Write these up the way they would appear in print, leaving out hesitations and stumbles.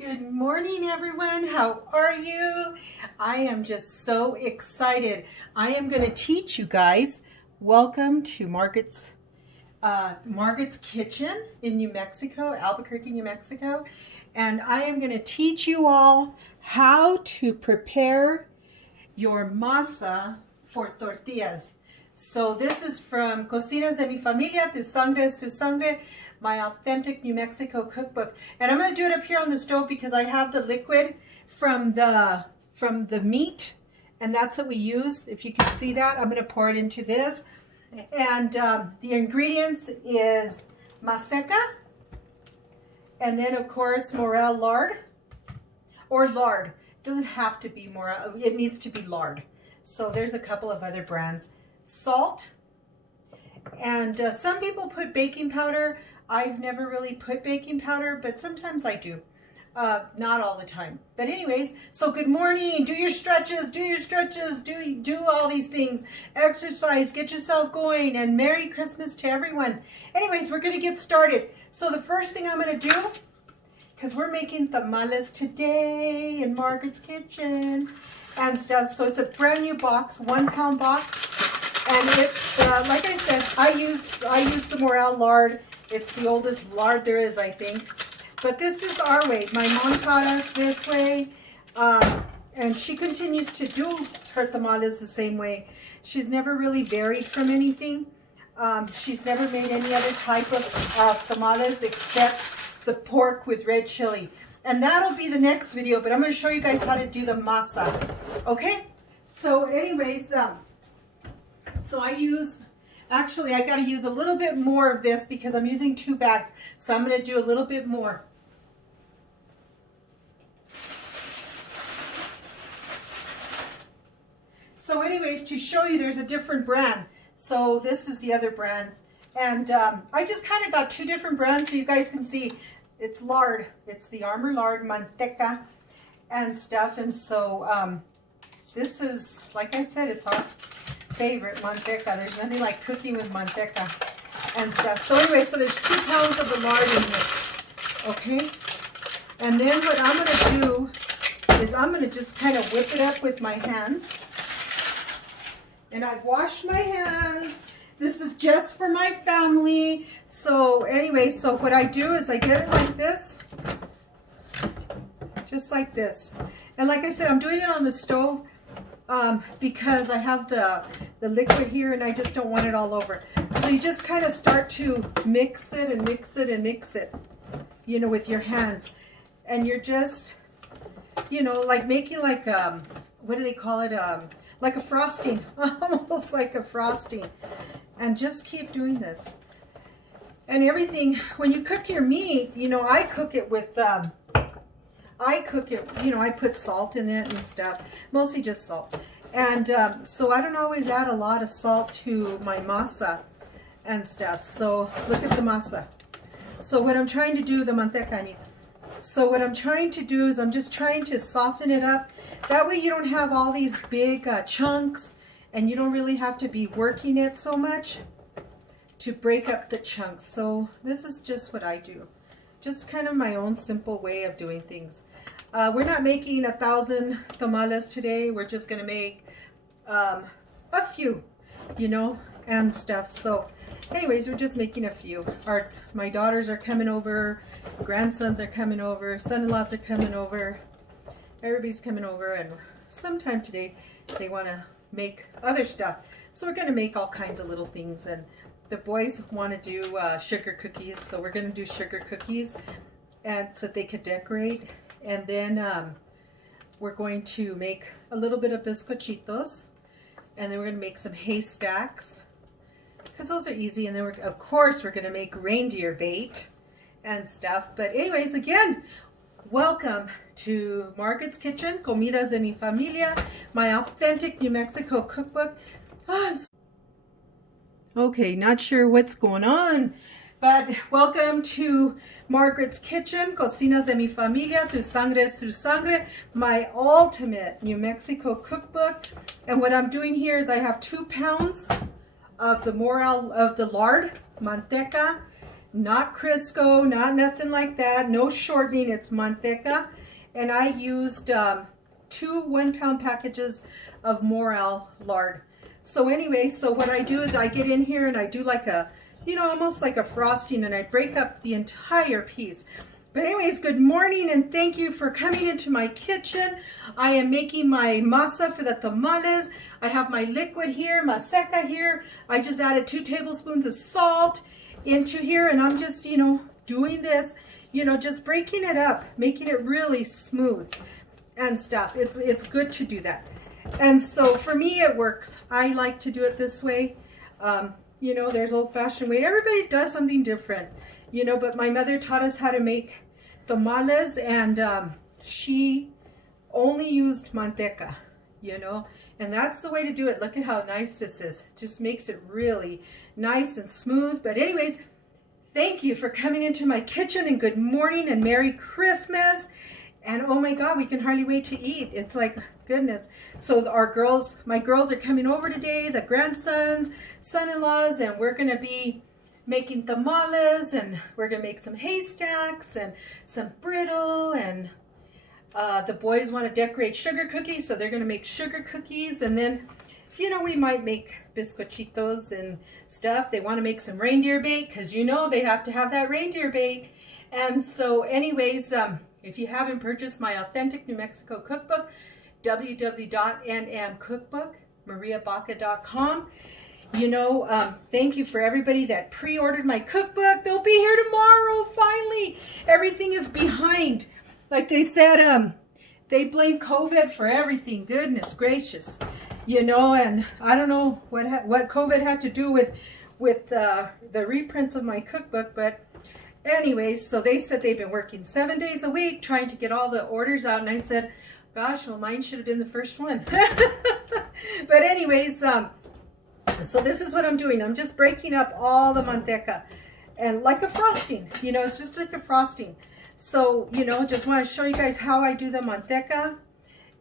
Good morning, everyone. How are you? I am just so excited. I am going to teach you guys. Welcome to Margaret's Kitchen in New Mexico, Albuquerque, New Mexico. And I am going to teach you all how to prepare your masa for tortillas. So this is from Comidas De Mi Familia, Sangre Es Tu Sangre, my Authentic New Mexico Cookbook. And I'm going to do it up here on the stove because I have the liquid from the meat, and that's what we use. If you can see that, I'm going to pour it into this. And the ingredients is maseca, and then of course morel lard, or lard. It doesn't have to be morel, it needs to be lard. So there's a couple of other brands. Salt, and some people put baking powder. I've never really put baking powder, but sometimes I do. Not all the time. But anyways, so good morning. Do your stretches, do all these things. Exercise, get yourself going, and Merry Christmas to everyone. Anyways, we're going to get started. So the first thing I'm going to do, because we're making tamales today in Margaret's Kitchen and stuff. So it's a brand new box, 1 pound box. And it's, like I said, I use the morel lard. It's the oldest lard there is, I think. But this is our way. My mom taught us this way. And she continues to do her tamales the same way. She's never really varied from anything. She's never made any other type of tamales except the pork with red chili. And that'll be the next video. But I'm going to show you guys how to do the masa. Okay? So anyways, so I use... Actually, I got to use a little bit more of this because I'm using 2 bags. So I'm going to do a little bit more. So anyways, to show you, there's a different brand. So this is the other brand. And I just kind of got 2 different brands so you guys can see. It's lard. It's the Armour lard, manteca, and stuff. And so this is, like I said, it's our favorite, manteca. There's nothing like cooking with manteca and stuff. So anyway, so there's 2 pounds of the lard in here. Okay? And then what I'm going to do is I'm going to just kind of whip it up with my hands. And I've washed my hands. This is just for my family. So anyway, so what I do is I get it like this. Just like this. And like I said, I'm doing it on the stove. Because I have the liquid here and I just don't want it all over. So you just kind of start to mix it and mix it and mix it, you know, with your hands. And you're just, you know, like making like, what do they call it? Like a frosting, almost like a frosting. And just keep doing this. And everything, when you cook your meat, you know, I cook it with, you know, I put salt in it and stuff, mostly just salt. And so I don't always add a lot of salt to my masa and stuff. So look at the masa. So what I'm trying to do, the manteca, I mean. So what I'm trying to do is I'm just trying to soften it up. That way you don't have all these big chunks, and you don't really have to be working it so much to break up the chunks. So this is just what I do. Just kind of my own simple way of doing things. We're not making 1,000 tamales today. We're just going to make a few, you know, and stuff. So anyways, we're just making a few. My daughters are coming over. Grandsons are coming over. Son-in-laws are coming over. Everybody's coming over. And sometime today they want to make other stuff. So we're going to make all kinds of little things. And the boys want to do sugar cookies. So we're going to do sugar cookies, and so they could decorate. And then we're going to make a little bit of bizcochitos, and then we're going to make some haystacks because those are easy. And then of course we're going to make reindeer bait and stuff. But anyways, again, welcome to Margaret's Kitchen, Comidas De Mi Familia, my Authentic New Mexico Cookbook. Okay, not sure what's going on, but welcome to Margaret's Kitchen, Comidas De Mi Familia, Sangre Es Tu Sangre, my ultimate New Mexico cookbook. And what I'm doing here is I have 2 pounds of the lard, manteca, not Crisco, not nothing like that, no shortening, it's manteca. And I used 2 1-pound packages of Morel lard. So anyway, so what I do is I get in here and I do like a, you know, almost like a frosting, and I break up the entire piece. But anyways, good morning and thank you for coming into my kitchen. I am making my masa for the tamales. I have my liquid here, maseca here. I just added 2 tablespoons of salt into here, and I'm just, you know, doing this, you know, just breaking it up, making it really smooth and stuff. It's good to do that. And so for me, it works. I like to do it this way. You know, there's old-fashioned way. Everybody does something different, you know, but my mother taught us how to make tamales, and she only used manteca, you know, and that's the way to do it. Look at how nice this is. It just makes it really nice and smooth. But anyways, thank you for coming into my kitchen, and good morning and Merry Christmas. And oh my God, we can hardly wait to eat. It's like, goodness. So our girls, my girls are coming over today, the grandsons, son-in-laws, and we're gonna be making tamales, and we're gonna make some haystacks and some brittle, and the boys want to decorate sugar cookies, so they're gonna make sugar cookies, and then, you know, we might make bizcochitos and stuff. They want to make some reindeer bait, because you know they have to have that reindeer bait. And so anyways, if you haven't purchased my Authentic New Mexico Cookbook, www.nmcookbook.mariabaca.com. You know, thank you for everybody that pre-ordered my cookbook. They'll be here tomorrow, finally. Everything is behind. Like they said, they blame COVID for everything. Goodness gracious. You know, and I don't know what COVID had to do with the reprints of my cookbook, but anyways, so they said they've been working 7 days a week trying to get all the orders out, and I said, gosh, well, mine should have been the first one. But anyways, so this is what I'm doing. I'm just breaking up all the manteca, and like a frosting, you know, it's just like a frosting. So, you know, just want to show you guys how I do the manteca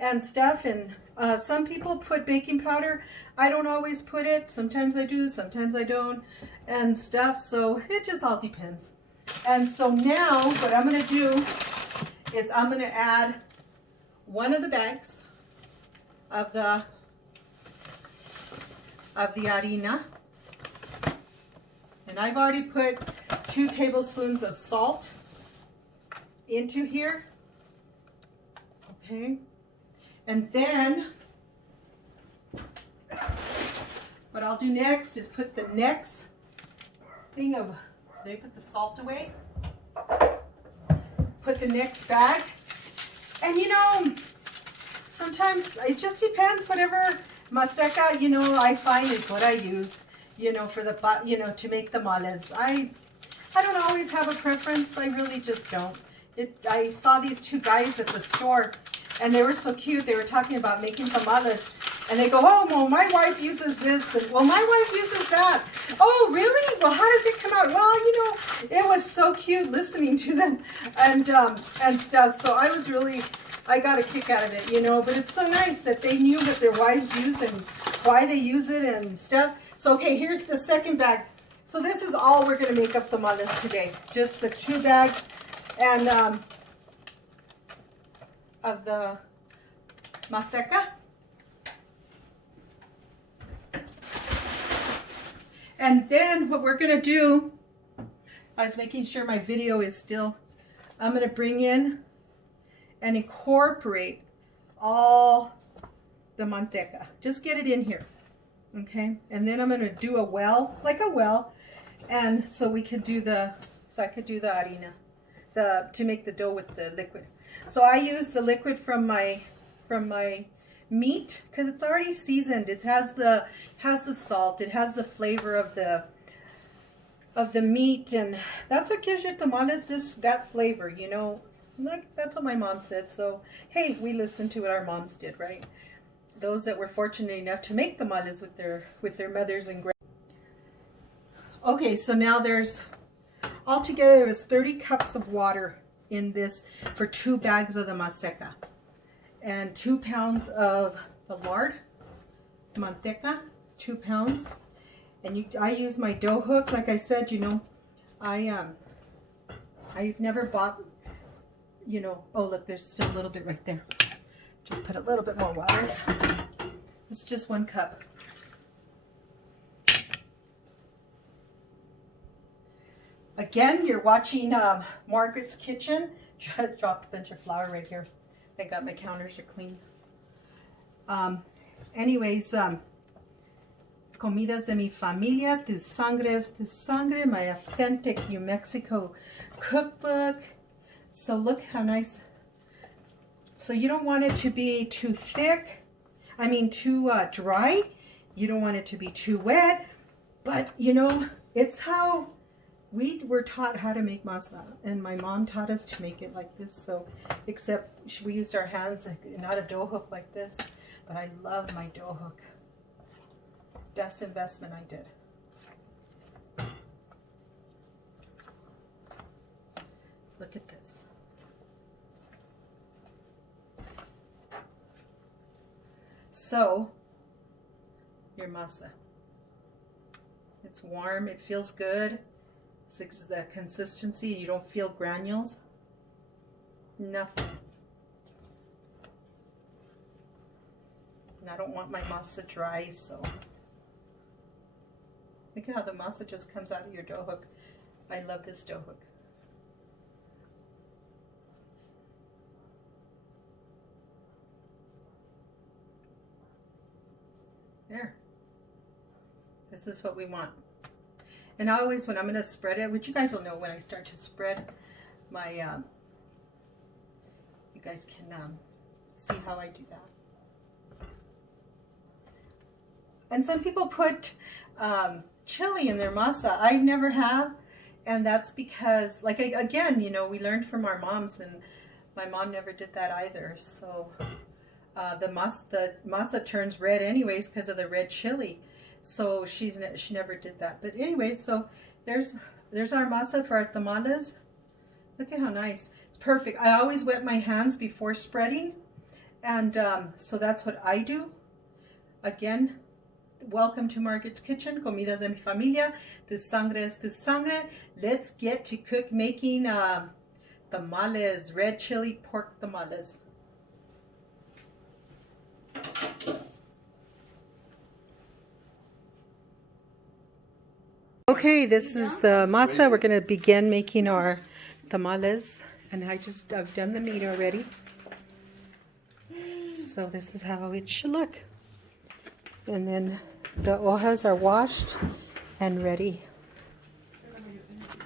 and stuff. And some people put baking powder. I don't always put it. Sometimes I do, sometimes I don't, and stuff. So it just all depends. And so now what I'm going to do is I'm going to add one of the bags of the harina, and I've already put 2 tablespoons of salt into here. Okay, and then what I'll do next is put the next thing of, they put the salt away, put the next bag, and you know, sometimes it just depends, whatever maseca, you know, I find is what I use, you know, for the, you know, to make tamales. I don't always have a preference. I really just don't. I saw these 2 guys at the store, and they were so cute. They were talking about making tamales, and they go, oh, well, my wife uses this, and well, my wife uses that. Oh, really? Well, how does it come out? Well, you know, it was so cute listening to them and stuff. So I was really, I got a kick out of it, you know. But it's so nice that they knew what their wives use and why they use it and stuff. So okay, here's the second bag. So this is all we're going to make up tamales today. Just the 2 bags and of the maseca. And then what we're going to do, I was making sure my video is still, I'm going to bring in and incorporate all the manteca. Just get it in here. Okay. And then I'm going to do a well, like a well. And so we can do the, so I could do the harina, to make the dough with the liquid. So I use the liquid from my meat, because it's already seasoned. It has the salt, it has the flavor of the meat, and that's what gives your tamales that flavor, you know. Like, that's what my mom said. So hey, we listen to what our moms did, right? Those that were fortunate enough to make tamales with their mothers and grandmothers. Okay, so now there's altogether there's 30 cups of water in this for 2 bags of the maseca, and 2 pounds of the lard, manteca, 2 pounds. And I use my dough hook, like I said, you know, I've never bought, you know, oh look, there's still a little bit right there. Just put a little bit more water. It's just 1 cup. Again, you're watching Margaret's Kitchen. Dropped a bunch of flour right here. Thank God my counters are clean. Anyways, Comidas De Mi Familia, Tu Sangre Es Tu Sangre, my Authentic New Mexico Cookbook. So look how nice. So you don't want it to be too thick. I mean too dry. You don't want it to be too wet. But you know, it's how we were taught how to make masa, and my mom taught us to make it like this. So, except we used our hands, not a dough hook like this. But I love my dough hook. Best investment I did. Look at this. So, your masa. It's warm, it feels good. It's the consistency, you don't feel granules. Nothing. And I don't want my masa dry, so. Look at how the masa just comes out of your dough hook. I love this dough hook. There. This is what we want. And I always, when I'm going to spread it, which you guys will know when I start to spread my, you guys can see how I do that. And some people put chili in their masa. I never have. And that's because, like, again, you know, we learned from our moms, and my mom never did that either. So the masa turns red anyways because of the red chili. So she never did that. But anyways, so there's our masa for our tamales. Look at how nice. It's perfect. I always wet my hands before spreading. And so that's what I do. Again, welcome to Margaret's Kitchen, Comidas De Mi Familia. Tu Sangre Es Tu Sangre. Let's get to making tamales, red chili pork tamales. Okay, this is the masa. We're going to begin making our tamales. And I've done the meat already. So this is how it should look. And then the hojas are washed and ready.